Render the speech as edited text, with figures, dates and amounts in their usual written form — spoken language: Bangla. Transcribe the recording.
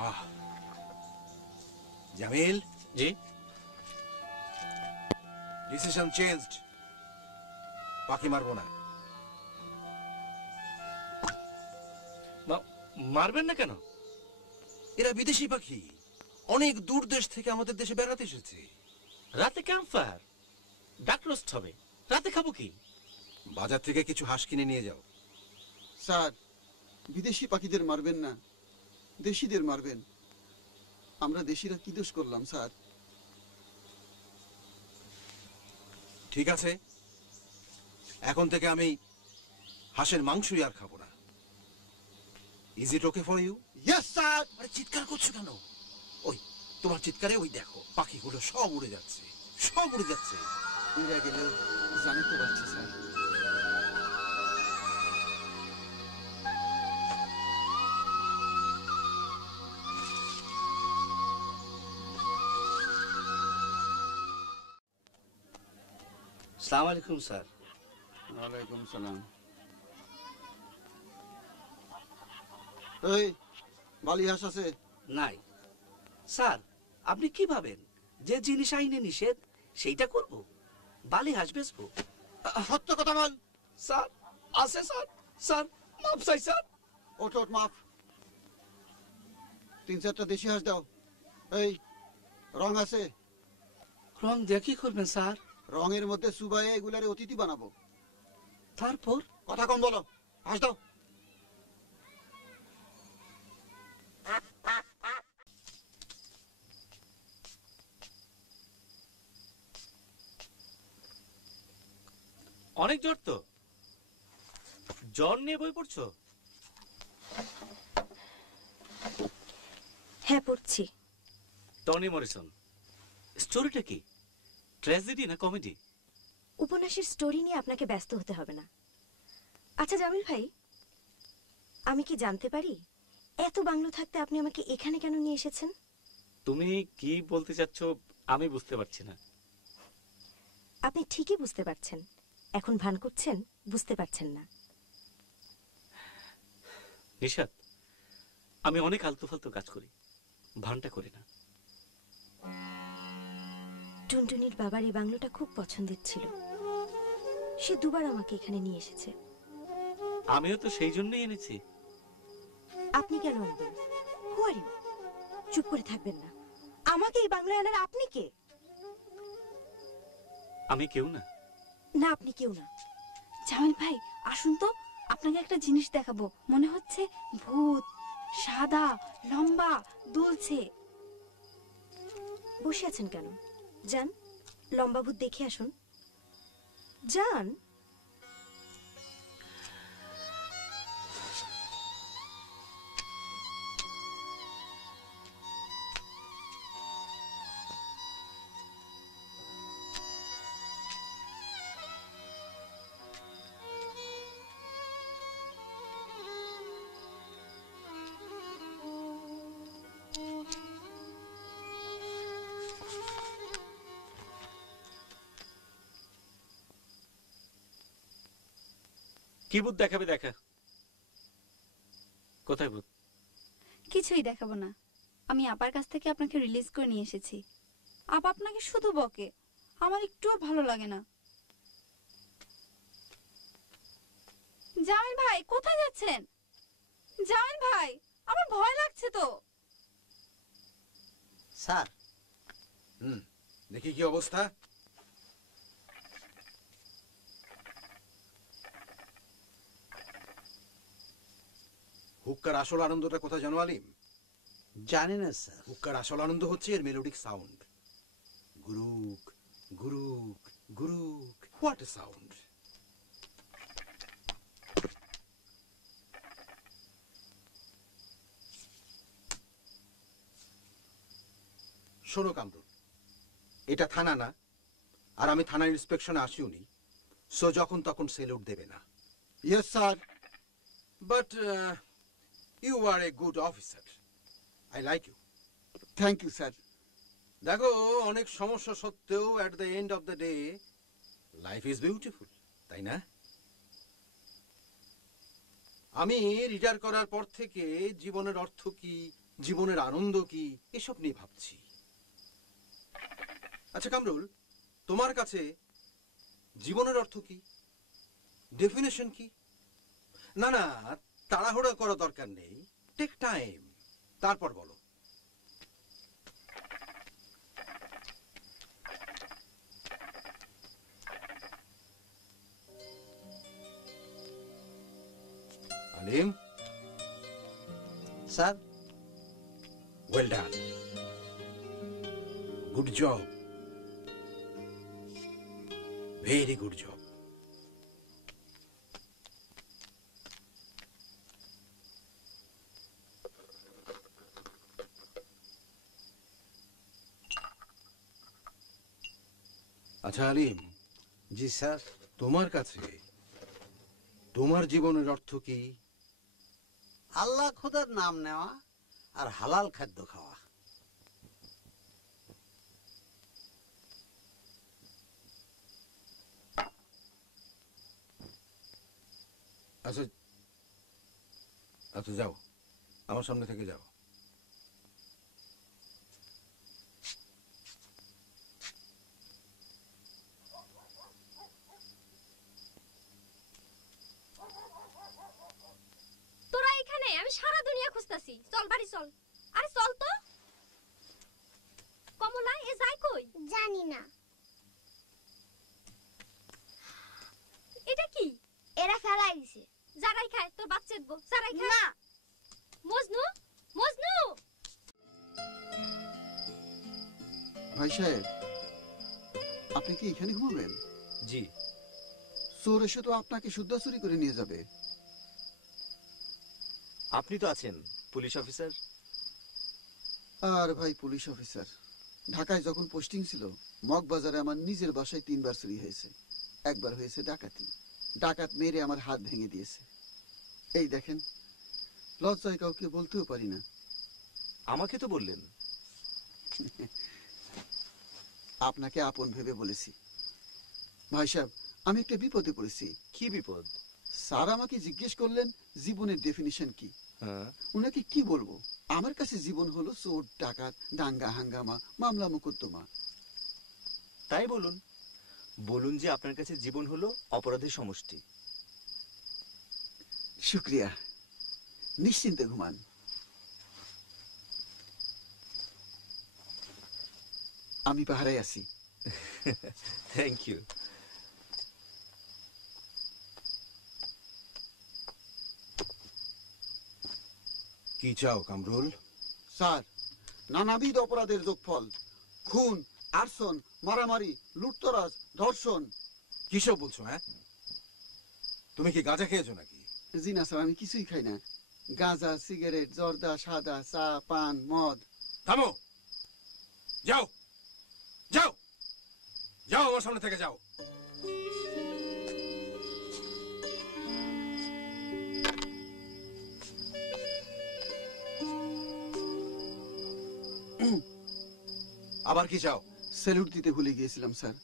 বাহ, জামিল। জি। ডিসিশন চেঞ্জড, পাখি মারবো না। মারবেন না কেন? এরা বিদেশি পাখি, অনেক দূর দেশ থেকে আমাদের দেশে বেড়াতে এসেছে। রাতে ক্যাম্প ফায়ার, ডাক রোস্ট হবে, রাতে খাবো কি? বাজার থেকে কিছু হাঁস কিনে নিয়ে যাও। স্যার, বিদেশি পাখিদের মারবেন না, দেশিদের মারবেন। আমরা দেশিরা কি দোষ করলাম স্যার? ঠিক আছে, এখন থেকে আমি হাঁসের মাংসই আর খাবো না। Is it okay for you? Yes sir. আরে চিৎকার করছো কেন? ওই তোমার চিৎকারে ওই দেখো পাখিগুলো সব উড়ে যাচ্ছে, সব উড়ে যাচ্ছে। উড়ে গেলেও জানতে পারছি স্যার। আসসালামু আলাইকুম স্যার। ওয়ালাইকুম সালাম। এই বালি হাঁস আছে? নাই স্যার। আপনি কি ভাবেন যে জিনিস আইনে নিষেধ সেইটা করব? বালি হাঁস বেচবো? সত্য কথা বল। স্যার আছে স্যার। স্যার মাপ চাই স্যার। ওঠ ওঠ, মাফ। 3-4টা দেশি হাঁস দাও। এই রং আছে? রং দিয়ে কি করবেন স্যার? রঙের মধ্যে সুবাইয়ে এগুলারে অতিথি বানাবো। তারপর? কথা কম বলো, হাঁস দাও। অনেক জ্বর তো, জ্বর নিয়ে বই পড়ছো? হ্যাঁ পড়ছি। টনি মরিসন, স্টোরিটা কি? ট্র্যাজেডি না কমেডি? উপন্যাসের স্টোরি নিয়ে আপনাকে ব্যস্ত হতে হবে না। আচ্ছা জামিল ভাই, আমি কি জানতে পারি এত বাংলো থাকতে আপনি আমাকে এখানে কেন নিয়ে এসেছেন? তুমি কি বলতে চাচ্ছ আমি বুঝতে পারছি না। আপনি ঠিকই বুঝতে পারছেন, এখন ভান করছেন বুঝতে পারছেন না। নিশাত, আমি অনেক আলতু ফালতু কাজ করি, ভানটা করি না। টুনটুনির বাবার এই বাংলোটা খুব পছন্দের ছিল, সে দুবার আমাকে এখানে নিয়ে এসেছে। আমিও তো সেই জন্যই এনেছি। আপনি কেন আনবেন? হু আর ইউ? চুপ করে থাকবেন না। আমাকে এই বাংলায় আনার আপনি কে? আমি কেউ না। না আপনি কেউ না। জামিল ভাই আসুন তো, আপনাকে একটা জিনিস দেখাবো। মনে হচ্ছে ভূত, সাদা, লম্বা, দুলছে। বসে আছেন কেন? যান, লম্বা ভূত দেখে আসুন। যান। কি ভূত দেখাবে দেখা? কোথায় ভূত? কিছুই দেখাবো না, আমি আপার কাছ থেকে আপনাকে রিলিজ করে নিয়ে এসেছি। আপা আপনাকে শুধু বকে, আমার একটুও ভালো লাগে না। জামিল ভাই কোথায় যাচ্ছেন? জামিল ভাই আমার ভয় লাগছে তো। স্যার। দেখি কি অবস্থা। হুক্কার আসল আনন্দটা কোথায় জানো আলিম? জানি না স্যার। হুক্কার আসল আনন্দ হচ্ছে এর মেলোডিক সাউন্ড। গুরুক গুরুক গুরুক, হোয়াট এ সাউন্ড। শোনো কামরুল, এটা থানা না, আর আমি থানার ইন্সপেকশনে আসিওনি, সো যখন তখন সেলুট দেবে না। Yes sir. But you are a good officer, I like you. Thank you sir. দেখো, অনেক সমস্যা সত্ত্বেও at the end of the day life is beautiful, তাই না? আমি রিটায়ার করার পর থেকে জীবনের অর্থ কি, জীবনের আনন্দ কি এসব নিয়ে ভাবছি। আচ্ছা কামরুল, তোমার কাছে জীবনের অর্থ কি, ডেফিনেশন কি? না না, তাড়াহুড়ো করা দরকার নেই, টেক টাইম, তারপর বলো। Alim, sir, well done, good job, very good job. আচ্ছা আলিম, জি স্যার। তোমার কাছে তোমার জীবনের অর্থ কি? আল্লাহ খোদার নাম নেওয়া আর হালাল খাদ্য খাওয়া। আচ্ছা আচ্ছা, যাও, আমার সামনে থেকে যাও। তোরা এখানে? আমি সারা দুনিয়া খুঁজতাছি। চল বাড়ি চল। আরে চল তো। কমলা এ যায় কই? জানি না। এটা কি? এরা ফেলাই দিছে। যারাই খায় তোর বাচ্চা দেবো। যারাই খায়। না। মজনু, মজনু। ভাই সাহেব, আপনি কি এখানে ঘুমাবেন? জি। চোর এসে তো আপনাকে শুদ্ধ চুরি করে নিয়ে যাবে। আপনি তো আছেন পুলিশ অফিসার। আর ভাই পুলিশ অফিসার, ঢাকায় যখন পোস্টিং ছিল মগবাজারে আমার নিজের বাসায় 3 বার চুরি হয়েছে। একবার হয়েছে ডাকাতি, ডাকাত মেরে আমার হাত ভেঙে দিয়েছে। এই দেখেন, লজ্জায় কাউকে বলতেও পারি না। আমাকে তো বললেন। আপনাকে আপন ভেবে বলেছি। ভাই সাহেব, আমি একটা বিপদে পড়েছি। কি বিপদ? স্যার আমাকে জিজ্ঞেস করলেন জীবনের ডেফিনিশন কি। হ্যাঁ, উনাকে কি বলবো? আমার কাছে জীবন হলো চোর, ডাকাত, দাঙ্গা হাঙ্গামা, মামলা মোকদ্দমা। তাই বলুন। বলুন যে আপনার কাছে জীবন হলো অপরাধের সমষ্টি। শুক্রিয়া, নিশ্চিন্তে ঘুমান। আমি পাহারায় আছি। Thank you. কি চাও কামরুল? স্যার, নানাবিধ অপরাধের যোগফল, খুন, আর্সন, মারামারি, লুটতরাজ, ধর্ষণ। কিসব বলছো? হ্যাঁ, তুমি কি গাঁজা খেয়েছো নাকি? জি না স্যার, আমি কিছুই খাই না। গাঁজা, সিগারেট, জর্দা, সাদা, চা, পান, মদ। থামো, যাও যাও যাও, আমার সামনে থেকে যাও। আবার কি চাও? স্যালুট দিতে ভুলে গিয়েছিলাম স্যার।